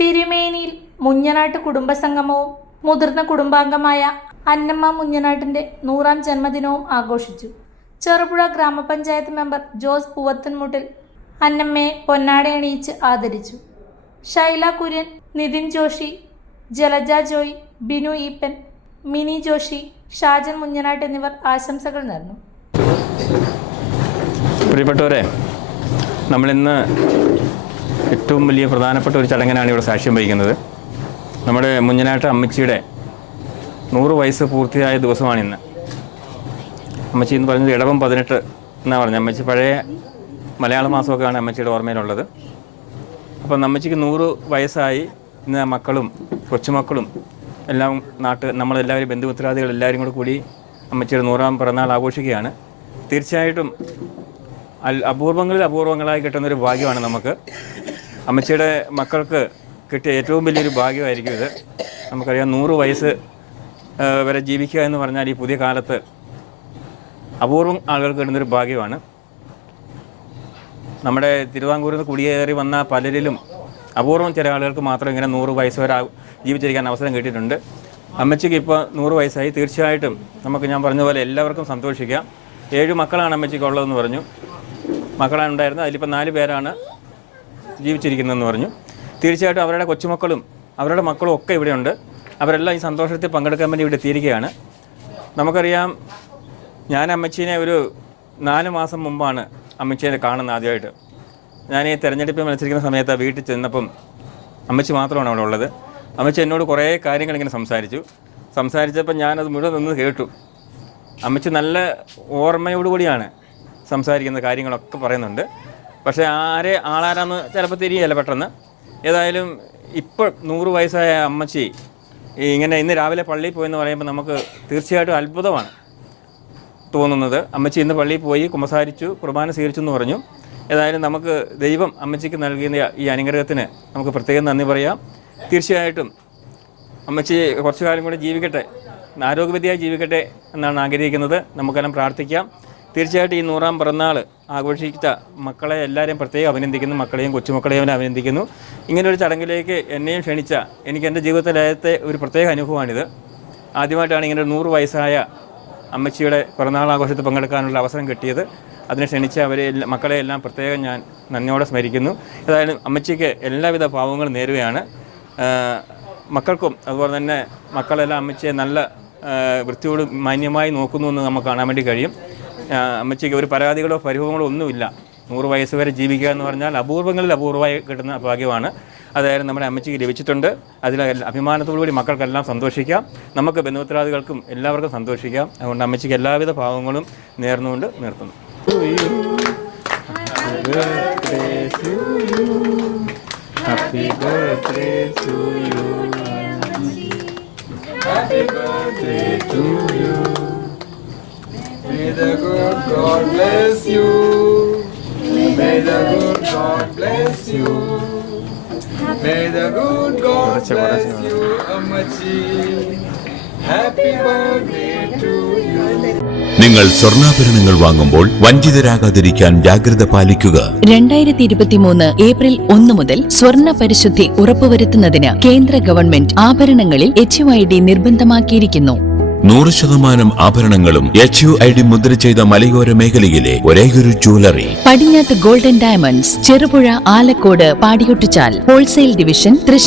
തിരുമേനിയിൽ മുഞ്ഞനാട്ട് കുടുംബസംഗമവും മുതിർന്ന കുടുംബാംഗമായ അന്നമ്മ മുഞ്ഞനാട്ടിന്റെ 100ാം ജന്മദിനവും ആഘോഷിച്ചു. ചെറുപുഴ ഗ്രാമപഞ്ചായത്ത് മെമ്പർ ജോസ് പൂവത്തൻമുട്ടിൽ അന്നമ്മയെ പൊന്നാടയണിയിച്ച് ആദരിച്ചു. ഷൈല കുര്യൻ, നിതിൻ ജോഷി, ജലജ ജോയ്, ബിനു ഈപ്പൻ, മിനി ജോഷി, ഷാജൻ മുഞ്ഞനാട്ട് എന്നിവർ ആശംസകൾ നേർന്നു. പ്രിയപ്പെട്ടവരെ, നമ്മളിന്ന് ഏറ്റവും വലിയ പ്രധാനപ്പെട്ട ഒരു ചടങ്ങിനാണ് ഇവിടെ സാക്ഷ്യം വഹിക്കുന്നത്. നമ്മുടെ മുഞ്ഞനാട്ട് അമ്മച്ചിയുടെ 100 വയസ്സ് പൂർത്തിയായ ദിവസമാണിന്ന്. അമ്മച്ചി എന്ന് പറയുന്നത് ഇടവം 18 എന്നാണ് പറഞ്ഞത്. അമ്മച്ചി പഴയ മലയാള മാസമൊക്കെയാണ് അമ്മച്ചിയുടെ ഓർമ്മയിലുള്ളത്. അപ്പം അമ്മച്ചിക്ക് 100 വയസ്സായി. ഇന്ന് മക്കളും കൊച്ചുമക്കളും എല്ലാം നമ്മളെല്ലാവരും ബന്ധുമിത്രാദികൾ എല്ലാവരും കൂടി അമ്മച്ചിയുടെ 100ാം പിറന്നാൾ ആഘോഷിക്കുകയാണ്. തീർച്ചയായിട്ടും അപൂർവങ്ങളിൽ അപൂർവങ്ങളായി കിട്ടുന്നൊരു ഭാഗ്യമാണ് നമുക്ക്. അമ്മച്ചിയുടെ മക്കൾക്ക് കിട്ടിയ ഏറ്റവും വലിയൊരു ഭാഗ്യമായിരിക്കും ഇത്. നമുക്കറിയാം, 100 വയസ്സ് വരെ ജീവിക്കുക എന്ന് പറഞ്ഞാൽ ഈ പുതിയ കാലത്ത് അപൂർവം ആളുകൾക്ക് കിട്ടുന്നൊരു ഭാഗ്യമാണ്. നമ്മുടെ തിരുവിതാംകൂറിൽ നിന്ന് കുടിയേറി വന്ന പലരിലും അപൂർവം ചില ആളുകൾക്ക് മാത്രം ഇങ്ങനെ 100 വയസ്സ് വരെ ജീവിച്ചിരിക്കാൻ അവസരം കിട്ടിയിട്ടുണ്ട്. അമ്മച്ചിക്ക് ഇപ്പോൾ 100 വയസ്സായി. തീർച്ചയായിട്ടും ഞാൻ പറഞ്ഞ പോലെ എല്ലാവർക്കും സന്തോഷിക്കാം. 7 മക്കളാണ് അമ്മച്ചിക്ക് ഉള്ളതെന്ന് പറഞ്ഞു. മക്കളാണ് ഉണ്ടായിരുന്നത്. അതിലിപ്പോൾ 4 പേരാണ് ജീവിച്ചിരിക്കുന്നതെന്ന് പറഞ്ഞു. തീർച്ചയായിട്ടും അവരുടെ കൊച്ചുമക്കളും അവരുടെ മക്കളും ഒക്കെ ഇവിടെയുണ്ട്. അവരെല്ലാം ഈ സന്തോഷത്തിൽ പങ്കെടുക്കാൻ വേണ്ടി ഇവിടെ എത്തിയിരിക്കുകയാണ്. നമുക്കറിയാം, ഞാൻ അമ്മച്ചീനെ ഒരു 4 മാസം മുമ്പാണ് അമ്മച്ചീനെ കാണുന്നത് ആദ്യമായിട്ട്. ഞാൻ ഈ തെരഞ്ഞെടുപ്പിൽ മത്സരിക്കുന്ന സമയത്ത് വീട്ടിൽ ചെന്നപ്പം അമ്മച്ചി മാത്രമാണ് അവിടെ ഉള്ളത്. അമ്മച്ചി എന്നോട് കുറേ കാര്യങ്ങൾ ഇങ്ങനെ സംസാരിച്ചപ്പോൾ ഞാനത് മുഴുവൻ നിന്ന് കേട്ടു. അമ്മച്ചി നല്ല ഓർമ്മയോടുകൂടിയാണ് സംസാരിക്കുന്ന, കാര്യങ്ങളൊക്കെ പറയുന്നുണ്ട്. പക്ഷേ ആളാരാന്ന് ചിലപ്പോൾ തിരിയല്ല പെട്ടെന്ന്. ഏതായാലും ഇപ്പോൾ 100 വയസ്സായ അമ്മച്ചി ഇങ്ങനെ ഇന്ന് രാവിലെ പള്ളിയിൽ പോയെന്ന് പറയുമ്പോൾ നമുക്ക് തീർച്ചയായിട്ടും അത്ഭുതമാണ് തോന്നുന്നത്. അമ്മച്ചി ഇന്ന് പള്ളിയിൽ പോയി കുമ്പസാരിച്ചു, കുർബാന സ്വീകരിച്ചു എന്ന് പറഞ്ഞു. ഏതായാലും നമുക്ക് ദൈവം അമ്മച്ചിക്ക് നൽകിയ ഈ അനുഗ്രഹത്തിന് നമുക്ക് പ്രത്യേകം നന്ദി പറയാം. തീർച്ചയായിട്ടും അമ്മച്ചി കുറച്ചു കാലം കൂടി ജീവിക്കട്ടെ, ആരോഗ്യവതിയായി ജീവിക്കട്ടെ എന്നാണ് ആഗ്രഹിക്കുന്നത്. നമുക്കെല്ലാം പ്രാർത്ഥിക്കാം. തീർച്ചയായിട്ടും ഈ 100ാം പിറന്നാൾ ആഘോഷിച്ച മക്കളെ എല്ലാവരെയും പ്രത്യേകം അഭിനന്ദിക്കുന്നു. മക്കളെയും കൊച്ചുമക്കളെയും അഭിനന്ദിക്കുന്നു. ഇങ്ങനൊരു ചടങ്ങിലേക്ക് എന്നെയും ക്ഷണിച്ച എനിക്ക് എൻ്റെ ജീവിതത്തിലത്തെ ഒരു പ്രത്യേക അനുഭവമാണിത്. ആദ്യമായിട്ടാണ് ഇങ്ങനെ 100 വയസ്സായ അമ്മച്ചിയുടെ പിറന്നാൾ ആഘോഷത്തിൽ പങ്കെടുക്കാനുള്ള അവസരം കിട്ടിയത്. അതിനെ ക്ഷണിച്ച മക്കളെയെല്ലാം പ്രത്യേകം ഞാൻ നന്ദിയോടെ സ്മരിക്കുന്നു. ഏതായാലും അമ്മച്ചിക്ക് എല്ലാവിധ ഭാവങ്ങളും നേരുകയാണ്. മക്കൾക്കും അതുപോലെ തന്നെ മക്കളെല്ലാം അമ്മച്ചിയെ നല്ല വൃത്തിയോട് മാന്യമായി നോക്കുന്നു എന്ന് നമുക്ക് കാണാൻ വേണ്ടി കഴിയും. അമ്മച്ചിക്ക് ഒരു പരാതികളോ പരിഭവങ്ങളോ ഒന്നുമില്ല. 100 വയസ്സ് വരെ ജീവിക്കുക എന്ന് പറഞ്ഞാൽ അപൂർവങ്ങളിൽ അപൂർവമായി കിട്ടുന്ന ഭാഗ്യമാണ്. അതായത് നമ്മുടെ അമ്മച്ചിക്ക് ലഭിച്ചിട്ടുണ്ട്. അതിൽ അഭിമാനത്തോടുകൂടി മക്കൾക്കെല്ലാം സന്തോഷിക്കാം. നമുക്ക് ബന്ധുമിത്രാദികൾക്കും എല്ലാവർക്കും സന്തോഷിക്കാം. അതുകൊണ്ട് അമ്മച്ചിക്ക് എല്ലാവിധ ഭാവങ്ങളും നേർന്നുകൊണ്ട് നിർത്തുന്നു. Happy birthday to you. Happy birthday to you. May the good God bless you. May the good God bless you. May the good God bless you, Ammachi. Happy birthday to you. നിങ്ങൾ സ്വർണ്ണാഭരണങ്ങൾ വാങ്ങുമ്പോൾ വഞ്ചിതരാകാതിരിക്കാൻ ജാഗ്രത പാലിക്കുക. 2023 April 1 മുതൽ സ്വർണ്ണ പരിശുദ്ധി ഉറപ്പുവരുത്തുന്നതിന് കേന്ദ്ര ഗവൺമെന്റ് ആഭരണങ്ങളിൽ HUID നിർബന്ധമാക്കിയിരിക്കുന്നു. 100% ആഭരണങ്ങളും HUID മുദ്ര ചെയ്ത മലയോര മേഖലയിലെ ഒരേയൊരു ജ്വല്ലറി പടിഞ്ഞാത്ത് Golden Diamonds, Cherupuzha, Alakode, Padiyottuchal wholesale division, Thrissur.